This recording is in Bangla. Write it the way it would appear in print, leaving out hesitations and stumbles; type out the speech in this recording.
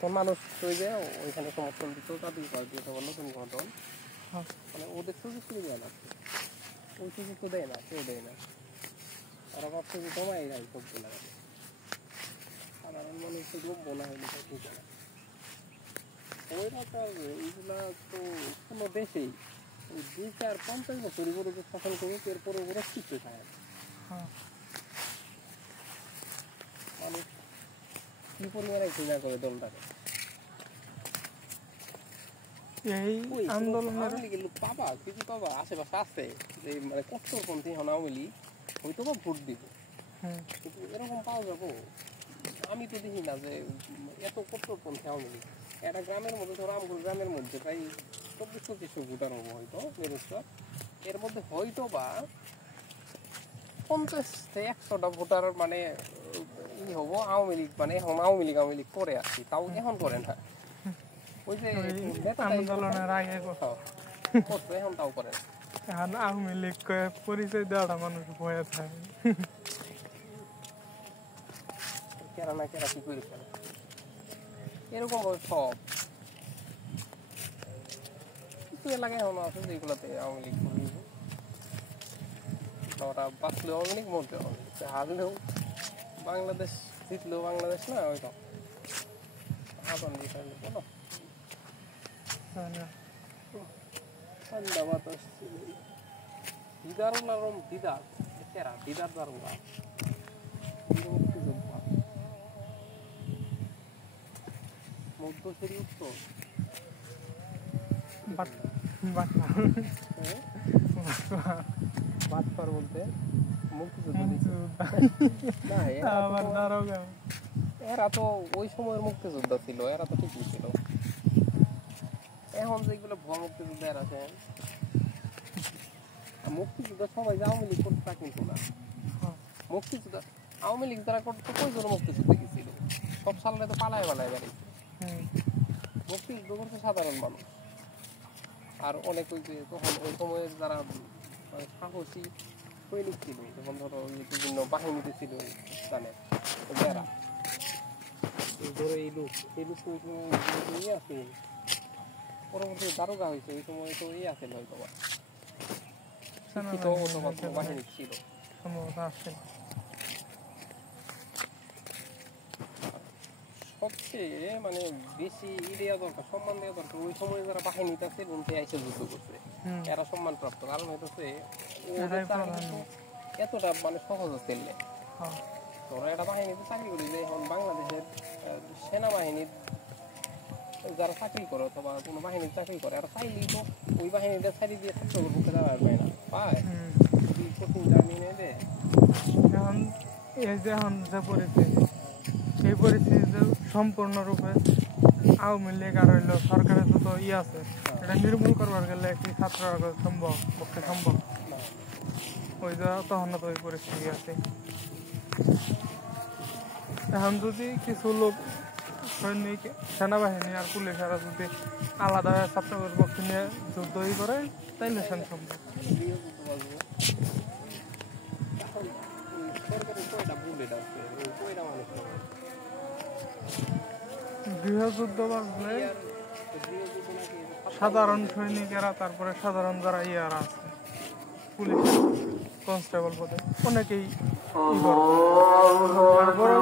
তো মানুষ ওই যে ওইখানে সমর্থন দিত তাদের নতুন ঘটন মানে ওদের সুযোগ সুবিধা না ওই সুযোগ তো দেয় না কেউ দেয় না ওরা ভাবছে যে তোমায় নাই সবজি লাগাবে সাধারণ মানুষ তো বলা হয়নি ঠিক না ওইটা তো এইগুলা তো কোনো দেশেই 2-4-50 বছর উপরে যে শাসন করুক এরপরে ওরা শিখতে চায় মানুষ কি পরিমাণে ঘৃণা করে দলটাকে এই আন্দোলনের পাবা কিছু পাবা আশেপাশে আছে যে মানে কট্টরপন্থী আওয়ামী লীগ হয়তো বা ভোট দিব কিন্তু এরকম পাওয়া যাবো আমি তো দেখি না যে এত কট্টরপন্থী আওয়ামী লীগ একটা গ্রামের মধ্যে ধরো আমগুলো গ্রামের মধ্যে প্রায় 2400 ভোটার হবো হয়তো নিরস্ব এর মধ্যে হয়তো বা 50-100টা ভোটার মানে ই হবো আওয়ামী লীগ মানে এখন আওয়ামী লীগ করে আসছি তাও এখন করে না ওই যে আন্দোলনের আগে করতো এখন তাও করে এখন আওয়ামী লীগ পরিচয় দেওয়াটা মানুষ ভয়ে থাকে কেরা না কেরা কি করে ফেলে এরকম সব কিছু এলাকায় এখনো আছে যেগুলোতে আওয়ামী লীগ করি ওরা বাঁচলেও আওয়ামী লীগ মরতে আওয়ামী লীগ হারলেও বাংলাদেশ জিতলেও বাংলাদেশ না ওইটা আদান দিতে বলো ঠান্ডা বাতাস দিদারুল আলম দিদার কেরা দিদার দারুলা মুক্তিযোদ্ধা মধ্যশরী উত্তর বাটপার বলতে মুক্তিযোদ্ধা এরা তো ওই সময়ের মুক্তিযোদ্ধা ছিল এরা তো ঠিকই ছিল এখন যেগুলো ভুয়া মুক্তিযোদ্ধা এরা আছে মুক্তিযুদ্ধ সবাই যে আওয়ামী লীগ করতে তা কিন্তু না মুক্তিযুদ্ধ আওয়ামী লীগ যারা করতো কই জন্য মুক্তিযুদ্ধ গেছিল সব সালে তো পালায় বেড়াইছে মুক্তিযুদ্ধ করতো সাধারণ মানুষ আর অনেক ওই যে তখন ওই সময়ের যারা সাহসী সৈনিক ছিল যেমন ধরো বিভিন্ন বাহিনীতে ছিল জানে যারা ধরো এই লোক ওই সময় আছে পরবর্তী দারোগা হয়েছে ওই সময় তো এই আছে হয়তো বাহিনী ছিল সবচেয়ে মানে বেশি দেওয়া দরকার সম্মান দেওয়া দরকার ওই সময় যারা বাহিনীতে আছে এসে যুদ্ধ করছে এরা সম্মান প্রাপ্ত কারণ হইতেছে এতটা মানে সহজ আছে তোরা একটা বাহিনীতে চাকরি করি যে এখন বাংলাদেশের সেনাবাহিনীর যারা চাকরি করে অথবা কোনো বাহিনীর চাকরি করে আর চাইলেই তো ওই বাহিনীটা ছাড়ি দিয়ে ছাত্রদের পক্ষে দেওয়া পায় না পায় কঠিন জার্নি নেবে এখন এই যে এখন যে পরিস্থিতি সেই পরিস্থিতিতে সম্পূর্ণরূপে আওয়ামী লীগ আর হইল সরকারের যত আছে এটা নির্মূল করবার গেলে কি ছাত্ররা সম্ভব পক্ষে সম্ভব ওই যে তখন তো ওই পরিস্থিতি আছে এখন যদি কিছু লোক সৈনিক সেনাবাহিনী আর পুলিশেরা যদি আলাদা ছাত্রদের পক্ষে নিয়ে যুদ্ধই করে তাইলে সেন সম্ভব গৃহযুদ্ধ বাজলে সাধারণ সৈনিকেরা তারপরে সাধারণ যারা ইয়ারা আছে পুলিশ কনস্টেবল পদে অনেকেই বড় বড়